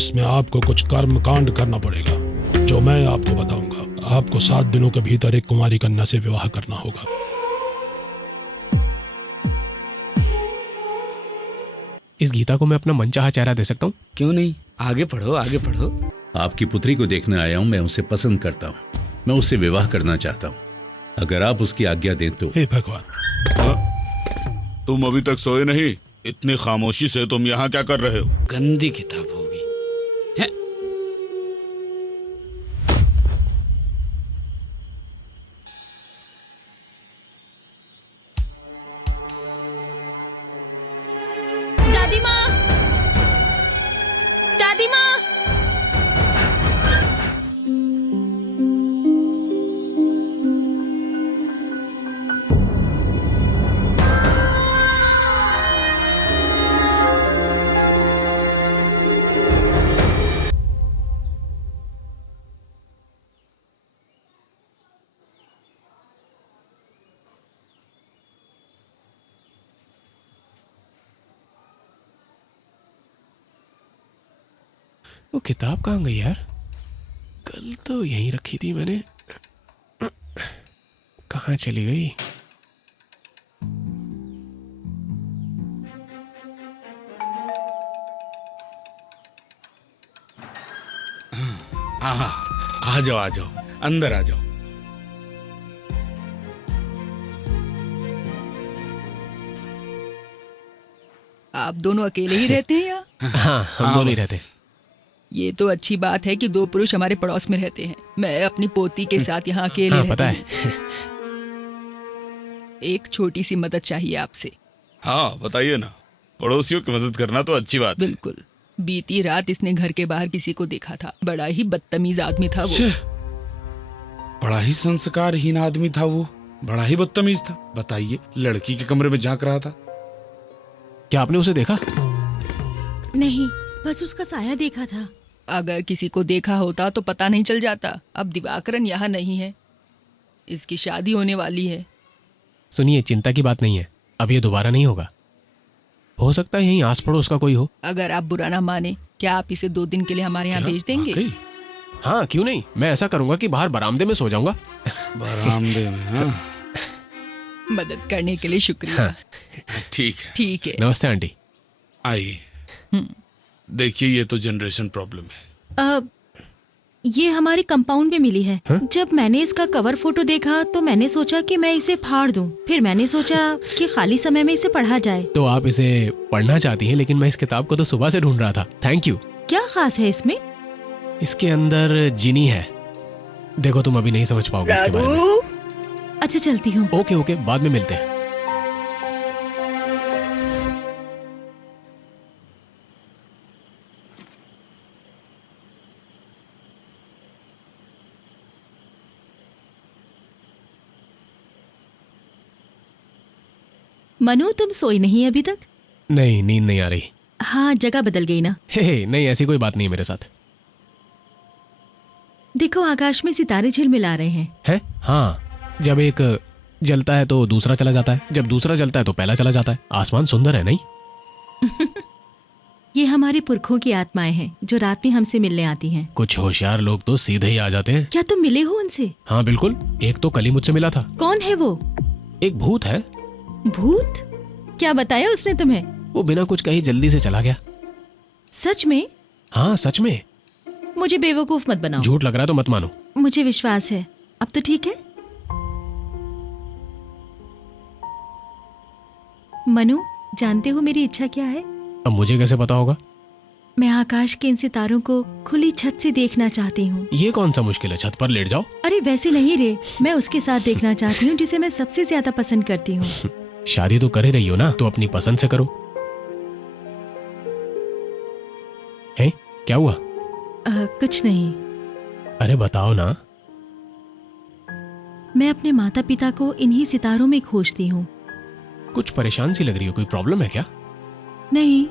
इसमें आपको कुछ कर्म कांड करना पड़ेगा, जो मैं आपको बताऊंगा। आपको 7 दिनों के भीतर एक कुमारी कन्या से विवाह करना होगा। इस गीता को मैं अपना मनचाहा चेहरा दे सकता हूँ? क्यों नहीं, आगे पढ़ो आगे पढ़ो। आपकी पुत्री को देखने आया हूं, मैं उसे पसंद करता हूं, मैं उससे विवाह करना चाहता हूं। अगर आप उसकी आज्ञा दें तो। हे भगवान, तुम अभी तक सोए नहीं? इतनी खामोशी से तुम यहाँ क्या कर रहे हो? गंदी किताब होगी। हैं? दादी माँ, दादी माँ। वो किताब कहाँ गई यार? कल तो यहीं रखी थी मैंने। कहाँ चली गई? हाँ, आ जाओ आ जाओ, अंदर आ जाओ। आप दोनों अकेले ही रहते हैं यहाँ? हाँ, हम दोनों ही रहते हैं। ये तो अच्छी बात है कि 2 पुरुष हमारे पड़ोस में रहते हैं। मैं अपनी पोती के साथ यहाँ अकेले हाँ, रहती पता हूँ। है। एक छोटी सी मदद चाहिए आपसे। हाँ बताइए ना, पड़ोसियों की मदद करना तो अच्छी बात है। बिल्कुल। बीती रात इसने घर के बाहर किसी को देखा था। बड़ा ही बदतमीज आदमी था वो। छे, बड़ा ही संस्कारहीन आदमी था वो, बड़ा ही बदतमीज था। बताइए, लड़की के कमरे में झांक रहा था। क्या आपने उसे देखा? नहीं, बस उसका साया देखा था। अगर किसी को देखा होता तो पता नहीं चल जाता। अब दिवाकरन यहाँ नहीं है, इसकी शादी होने वाली है। सुनिए, चिंता की बात नहीं है, अब ये दोबारा नहीं होगा। हो सकता है यहीं आस पड़ोस का कोई हो। अगर आप बुरा ना माने, क्या आप इसे 2 दिन के लिए हमारे यहाँ भेज देंगे? वाकई? हाँ, क्यों नहीं। मैं ऐसा करूंगा कि बाहर बरामदे में सो जाऊंगा। बरामदे में? हाँ। मदद करने के लिए शुक्रिया। हाँ। ठीक है, ठीक है। नमस्ते आंटी। आइए। देखिए, ये तो जनरेशन प्रॉब्लम है। ये हमारे कंपाउंड में मिली है। जब मैंने इसका कवर फोटो देखा तो मैंने सोचा कि मैं इसे फाड़ दूं। फिर मैंने सोचा कि खाली समय में इसे पढ़ा जाए। तो आप इसे पढ़ना चाहती हैं, लेकिन मैं इस किताब को तो सुबह से ढूंढ रहा था। Thank you. क्या खास है इसमें? इसके अंदर जिनी है। देखो, तुम अभी नहीं समझ पाओगे इसके बारे में। अच्छा, चलती हूँ। ओके ओके, बाद में मिलते हैं। मनु, तुम सोई नहीं अभी तक? नहीं, नींद नहीं आ रही। हाँ, जगह बदल गई ना। हे, नहीं, ऐसी कोई बात नहीं है मेरे साथ। देखो, आकाश में सितारे झिलमिला रहे हैं। है? हाँ, जब एक जलता है तो दूसरा चला जाता है, जब दूसरा जलता है तो पहला चला जाता है। आसमान सुंदर है, नहीं? ये हमारे पुरखों की आत्माएं हैं जो रात में हमसे मिलने आती हैं। कुछ होशियार लोग तो सीधे ही आ जाते हैं। क्या तुम मिले हो उनसे? हाँ बिल्कुल, एक तो कल ही मुझसे मिला था। कौन है वो? एक भूत है। भूत? क्या बताया उसने तुम्हें? वो बिना कुछ कही जल्दी से चला गया। सच में? हाँ, सच में। मुझे बेवकूफ मत बनाओ। झूठ लग रहा है तो मत मानो। मुझे विश्वास है। अब तो ठीक है? मनु, जानते हो मेरी इच्छा क्या है? अब मुझे कैसे पता होगा? मैं आकाश के इन सितारों को खुली छत से देखना चाहती हूँ। ये कौन सा मुश्किल है, छत पर लेट जाओ। अरे वैसे नहीं रे, मैं उसके साथ देखना चाहती हूँ जिसे मैं सबसे ज्यादा पसंद करती हूँ। शादी तो कर ही रही हो ना, तो अपनी पसंद से करो। है? क्या हुआ? कुछ नहीं। अरे बताओ ना। मैं अपने माता पिता को इन्हीं सितारों में खोजती हूँ। कुछ परेशान सी लग रही हो, कोई प्रॉब्लम है क्या? नहीं,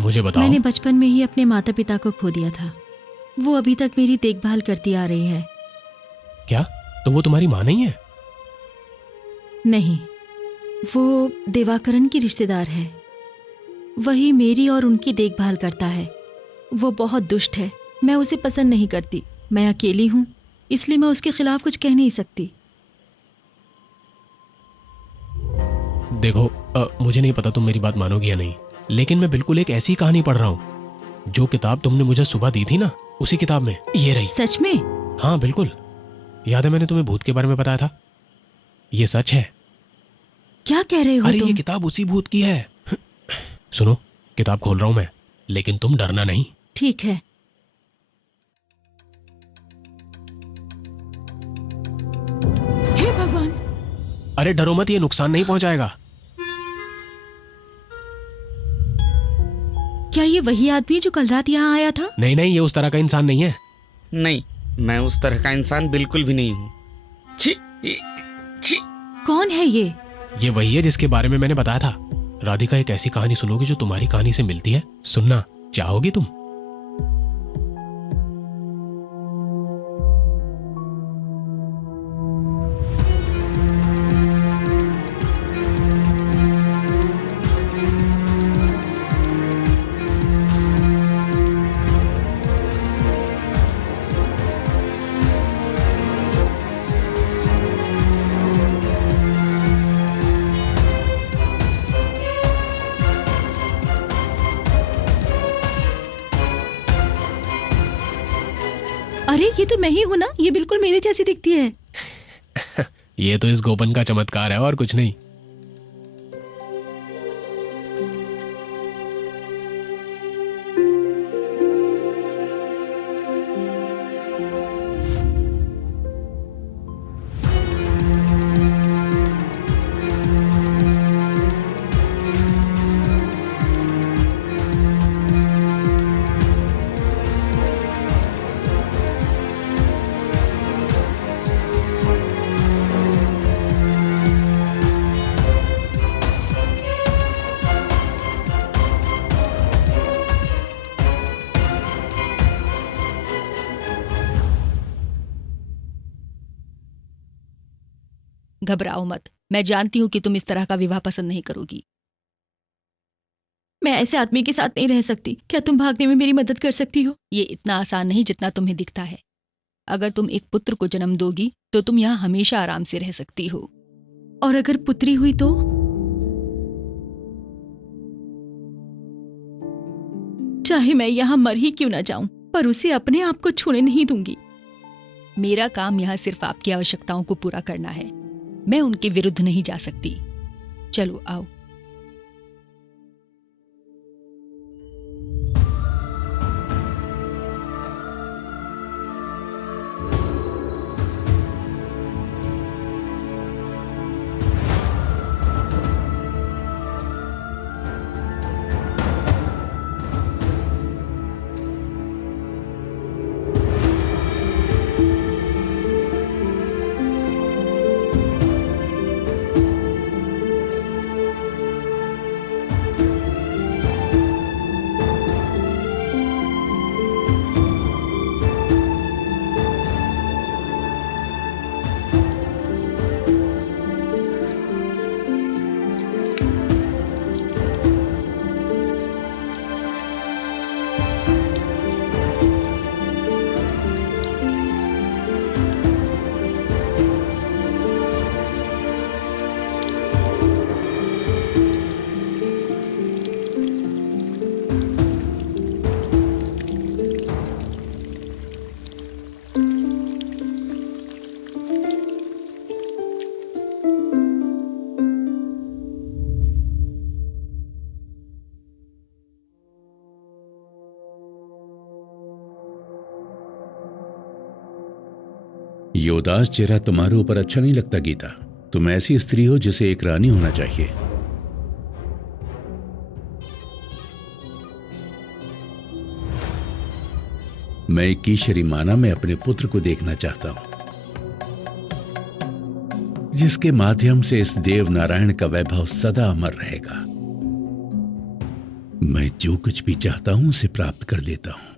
मुझे बताओ। मैंने बचपन में ही अपने माता पिता को खो दिया था। वो अभी तक मेरी देखभाल करती आ रही है। क्या? तो वो तुम्हारी माँ नहीं है? नहीं, वो दिवाकरन की रिश्तेदार है। वही मेरी और उनकी देखभाल करता है। वो बहुत दुष्ट है, मैं उसे पसंद नहीं करती। मैं अकेली हूँ, इसलिए मैं उसके खिलाफ कुछ कह नहीं सकती। देखो मुझे नहीं पता तुम मेरी बात मानोगी या नहीं, लेकिन मैं बिल्कुल एक ऐसी कहानी पढ़ रहा हूँ जो किताब तुमने मुझे सुबह दी थी ना, उसी किताब में ये रही। सच में? हाँ बिल्कुल। याद है मैंने तुम्हें भूत के बारे में बताया था? ये सच है। क्या कह रहे हो अरे तुम? ये किताब उसी भूत की है। सुनो, किताब खोल रहा हूं मैं, लेकिन तुम डरना नहीं। ठीक है। हे भगवान! अरे डरो मत, ये नुकसान नहीं पहुंचाएगा। क्या ये वही आदमी जो कल रात यहाँ आया था? नहीं नहीं, ये उस तरह का इंसान नहीं है। नहीं, मैं उस तरह का इंसान बिल्कुल भी नहीं हूँ। छी, छी। कौन है ये? ये वही है जिसके बारे में मैंने बताया था। राधिका, एक ऐसी कहानी सुनोगी जो तुम्हारी कहानी से मिलती है। सुनना चाहोगी तुम? अरे ये तो मैं ही हूँ ना, ये बिल्कुल मेरे जैसी दिखती है। ये तो इस गोपन का चमत्कार है और कुछ नहीं। घबराओ मत, मैं जानती हूँ कि तुम इस तरह का विवाह पसंद नहीं करोगी। मैं ऐसे आदमी के साथ नहीं रह सकती। क्या तुम भागने में मेरी मदद कर सकती हो? ये इतना आसान नहीं जितना तुम्हें दिखता है। अगर तुम एक पुत्र को जन्म दोगी तो तुम यहाँ हमेशा आराम से रह सकती हो। और अगर पुत्री हुई तो? चाहे मैं यहाँ मर ही क्यों ना जाऊं, पर उसे अपने आप को छूने नहीं दूंगी। मेरा काम यहाँ सिर्फ आपकी आवश्यकताओं को पूरा करना है। मैं उनके विरुद्ध नहीं जा सकती। चलो आओ। ये उदास चेहरा तुम्हारे ऊपर अच्छा नहीं लगता गीता। तुम ऐसी स्त्री हो जिसे एक रानी होना चाहिए। मैं एक कीशरी माना में अपने पुत्र को देखना चाहता हूं, जिसके माध्यम से इस देव नारायण का वैभव सदा अमर रहेगा। मैं जो कुछ भी चाहता हूं उसे प्राप्त कर लेता हूं।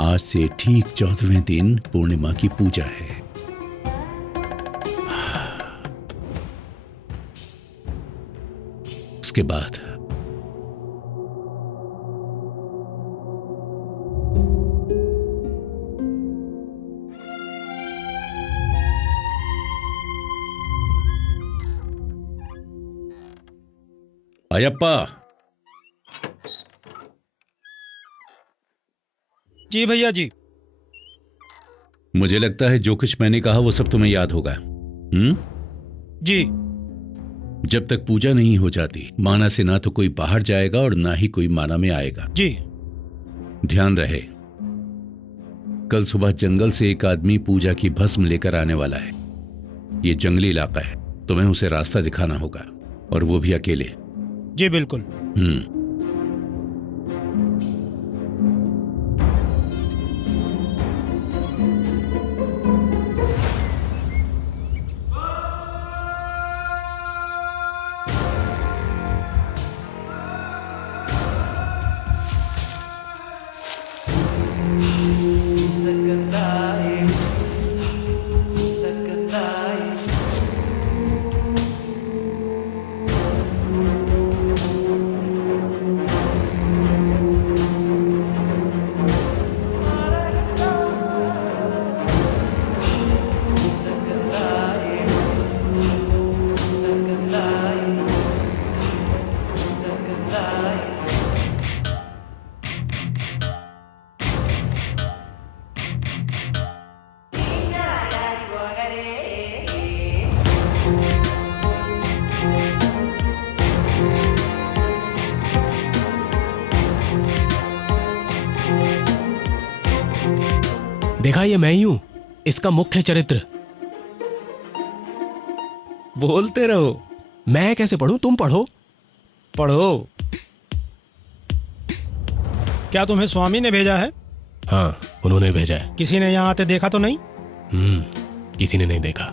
आज से ठीक 14वें दिन पूर्णिमा की पूजा है। उसके बाद अयप्पा, जी भैया जी। मुझे लगता है जो कुछ मैंने कहा वो सब तुम्हें याद होगा। जी। जब तक पूजा नहीं हो जाती माना से ना तो कोई बाहर जाएगा और ना ही कोई माना में आएगा। जी। ध्यान रहे, कल सुबह जंगल से एक आदमी पूजा की भस्म लेकर आने वाला है। ये जंगली इलाका है, तुम्हें उसे रास्ता दिखाना होगा, और वो भी अकेले। जी बिल्कुल। देखा, ये मैं ही हूं, इसका मुख्य चरित्र। बोलते रहो। मैं कैसे पढ़ूं, तुम पढ़ो। पढ़ो। क्या तुम्हें स्वामी ने भेजा है? हाँ, उन्होंने भेजा है। किसी ने यहाँ आते देखा तो नहीं? किसी ने नहीं देखा।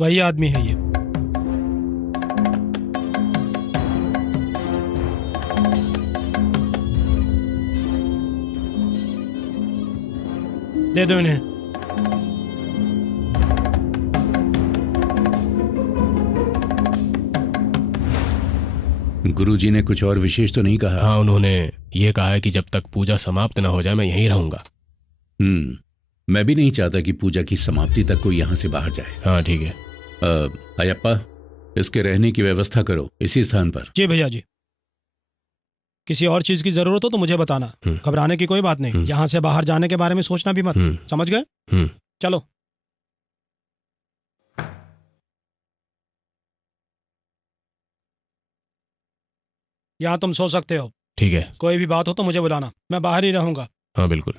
वही आदमी है ये। दे दो इन्हें। गुरुजी ने कुछ और विशेष तो नहीं कहा? हाँ, उन्होंने ये कहा है कि जब तक पूजा समाप्त ना हो जाए मैं यहीं रहूंगा। मैं भी नहीं चाहता कि पूजा की समाप्ति तक कोई यहाँ से बाहर जाए। हाँ ठीक है। अयप्पा, इसके रहने की व्यवस्था करो इसी स्थान पर। जी भैया जी। किसी और चीज की जरूरत हो तो मुझे बताना। घबराने की कोई बात नहीं। यहाँ से बाहर जाने के बारे में सोचना भी मत। समझ गए? चलो। यहाँ तुम सो सकते हो। ठीक है। कोई भी बात हो तो मुझे बुलाना, मैं बाहर ही रहूंगा। हाँ बिल्कुल।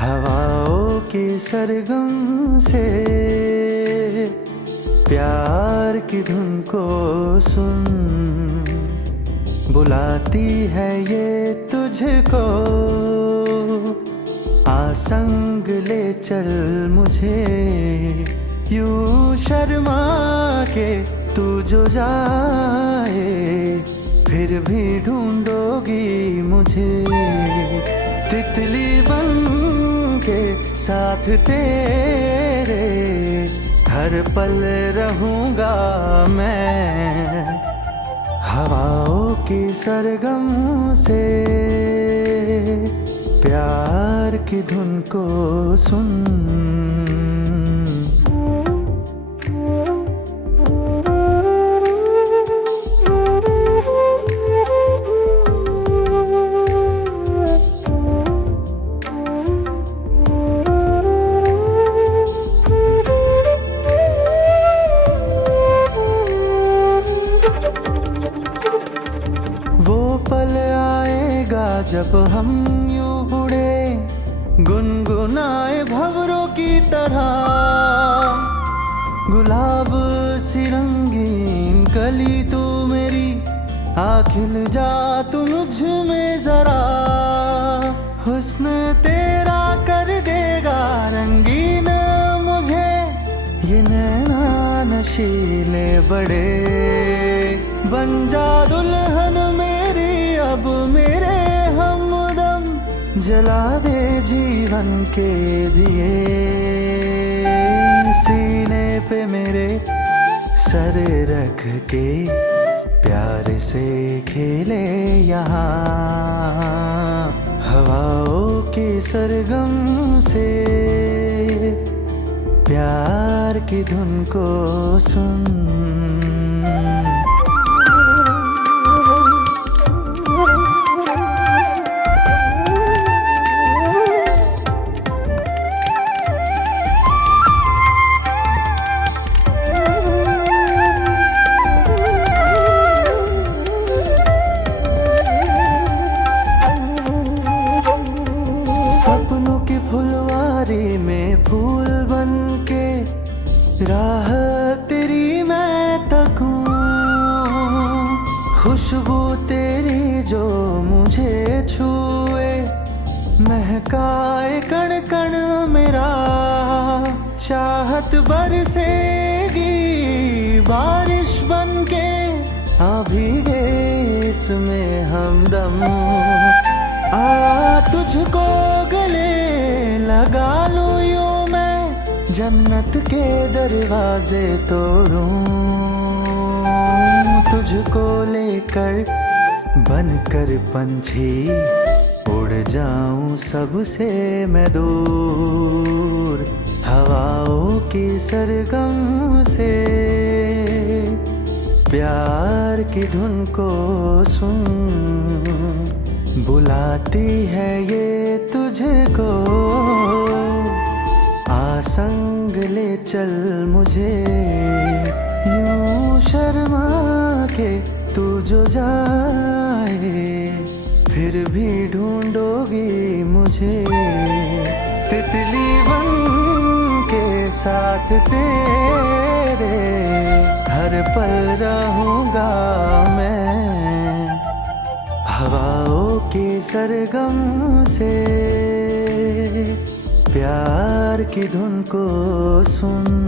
हवाओं की सरगम से प्यार की धुन को सुन, बुलाती है ये तुझको, आ संग ले चल मुझे, यूं शर्मा के तू जो जाए फिर भी ढूंढोगी मुझे। तितली बन के साथ तेरे हर पल रहूंगा मैं, हवाओं की सरगम से प्यार की धुन को सुन। जब हम यूं उड़े गुनगुनाए भंवरों की तरह, गुलाब सी रंगीन कली तू मेरी, आ खिल जा तू मुझ में जरा। हुस्न तेरा कर देगा रंगीन मुझे, ये नैना नशीले बड़े। बन जा दुल्हन मेरी अब मेरे हमदम, जला दे जीवन के दिए। सीने पे मेरे सर रख के प्यार से खेले यहाँ, हवाओं की सरगम से प्यार की धुन को सुन। सपनों की फुलवारी में फूल बन के राह तेरी मैं तकूं, खुशबू तेरी जो मुझे छुए, महकाए कण कण मेरा। चाहत बरसेगी बारिश बन के, आ भीगे इसमें हमदम। आ तुझको गले लगा लूं यूं मैं, जन्नत के दरवाजे तोड़ूं। तुझको लेकर बनकर पंछी उड़ जाऊं सबसे मैं दूर, हवाओं की सरगम से प्यार की धुन को सुन। बुलाती है ये तुझको, आ संग ले चल मुझे। यूं शर्मा के तू जो जाए फिर भी ढूंढोगी मुझे। तितली बन के साथ तेरे हर पल रहूंगा मैं, हवाओं की सरगम से प्यार की धुन को सुन।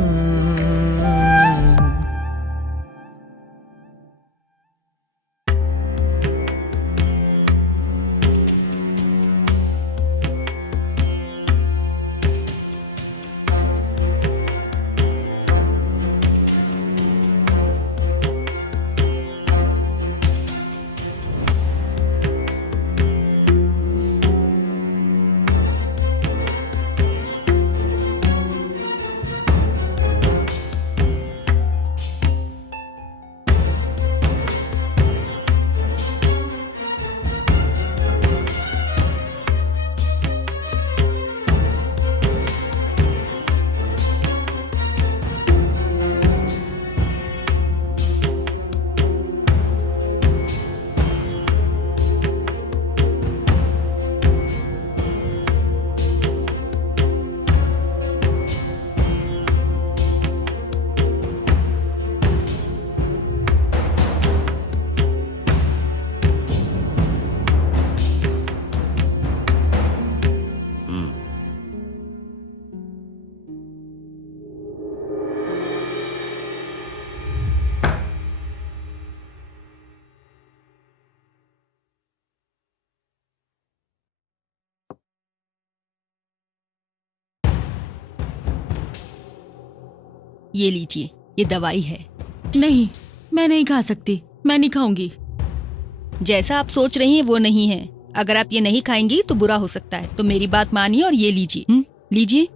ये लीजिए, ये दवाई है। नहीं, मैं नहीं खा सकती, मैं नहीं खाऊंगी। जैसा आप सोच रही हैं वो नहीं है। अगर आप ये नहीं खाएंगी तो बुरा हो सकता है, तो मेरी बात मानिए और ये लीजिए। लीजिए।